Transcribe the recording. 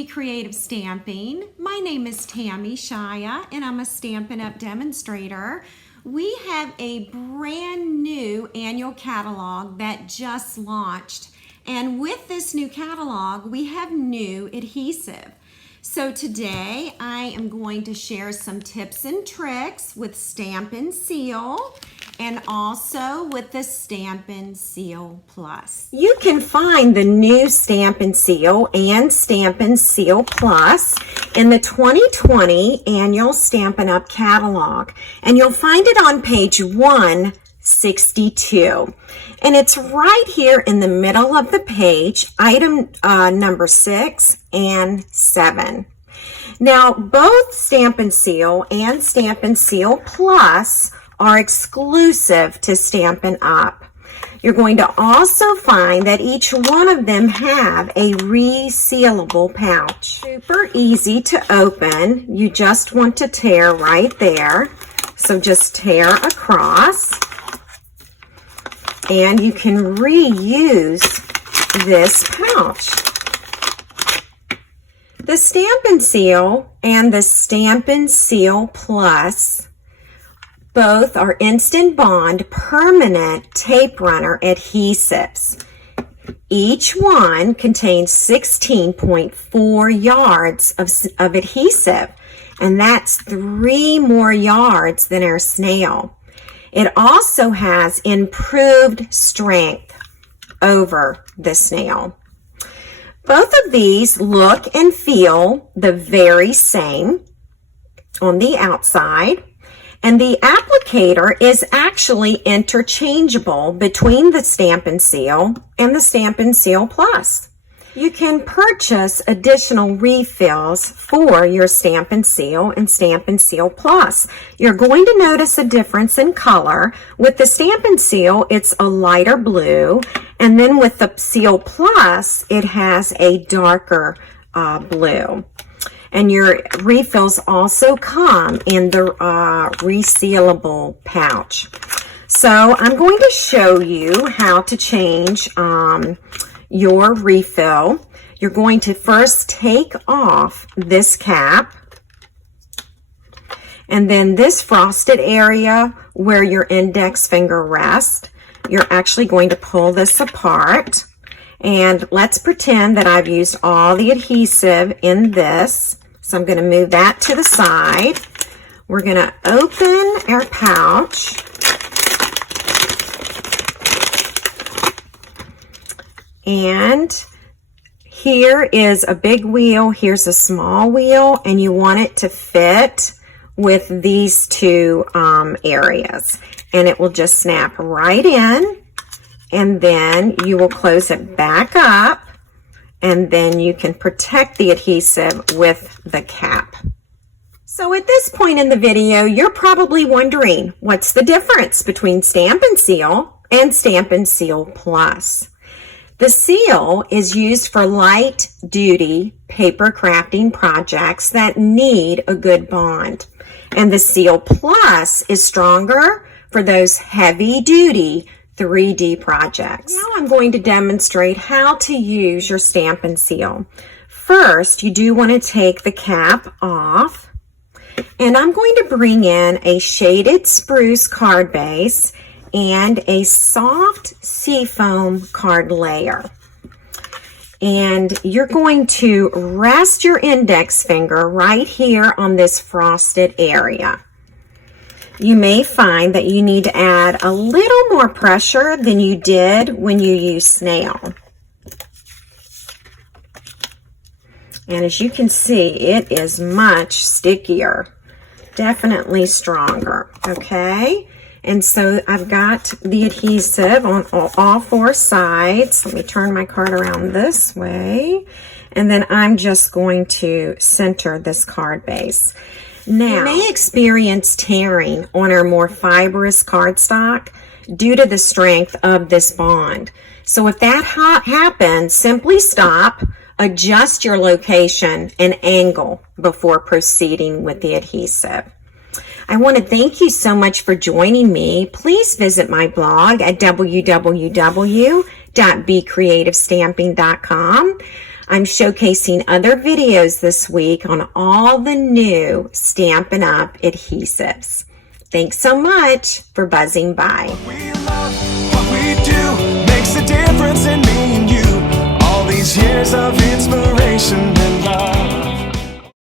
Be Creative Stamping. My name is Tammy Shia and I'm a Stampin' Up demonstrator. We have a brand new annual catalog that just launched, and with this new catalog we have new adhesive. So today I am going to share some tips and tricks with Stampin' Seal and also with the Stampin' Seal Plus. You can find the new Stampin' Seal and Stampin' Seal Plus in the 2020 annual Stampin' Up catalog, and you'll find it on page 162. And it's right here in the middle of the page, item number 6 and 7. Now, both Stampin' Seal and Stampin' Seal Plus are exclusive to Stampin' Up. You're going to also find that each one of them have a resealable pouch. Super easy to open. You just want to tear right there. So just tear across. And you can reuse this pouch. The Stampin' Seal and the Stampin' Seal Plus both are Instant Bond permanent tape runner adhesives. Each one contains 16.4 yards of adhesive, and that's 3 more yards than our snail. It also has improved strength over the snail. Both of these look and feel the very same on the outside, and the applicator is actually interchangeable between the Stampin' Seal and the Stampin' Seal Plus. You can purchase additional refills for your Stampin' Seal and Stampin' Seal Plus. You're going to notice a difference in color. With the Stampin' Seal, it's a lighter blue, and then with the Seal Plus, it has a darker blue. And your refills also come in the resealable pouch. So I'm going to show you how to change your refill. You're going to first take off this cap, and then this frosted area where your index finger rests, you're actually going to pull this apart. And let's pretend that I've used all the adhesive in this. So I'm going to move that to the side. We're going to open our pouch. And here is a big wheel, here's a small wheel, and you want it to fit with these two areas. And it will just snap right in, and then you will close it back up, and then you can protect the adhesive with the cap. So at this point in the video, you're probably wondering, what's the difference between Stampin' Seal and Stampin' Seal Plus? The seal is used for light-duty paper crafting projects that need a good bond. And the Seal Plus is stronger for those heavy-duty 3D projects. Now I'm going to demonstrate how to use your Stampin' Seal. First, you do want to take the cap off, and I'm going to bring in a shaded spruce card base and a soft seafoam card layer. And you're going to rest your index finger right here on this frosted area. You may find that you need to add a little more pressure than you did when you used snail. And as you can see, it is much stickier, definitely stronger, okay? And so I've got the adhesive on all 4 sides. Let me turn my card around this way. And then I'm just going to center this card base. Now, you may experience tearing on our more fibrous cardstock due to the strength of this bond. So if that happens, simply stop, adjust your location and angle before proceeding with the adhesive. I want to thank you so much for joining me. Please visit my blog at www.becreativestamping.com. I'm showcasing other videos this week on all the new Stampin' Up! Adhesives. Thanks so much for buzzing by. We love what we do makes a difference.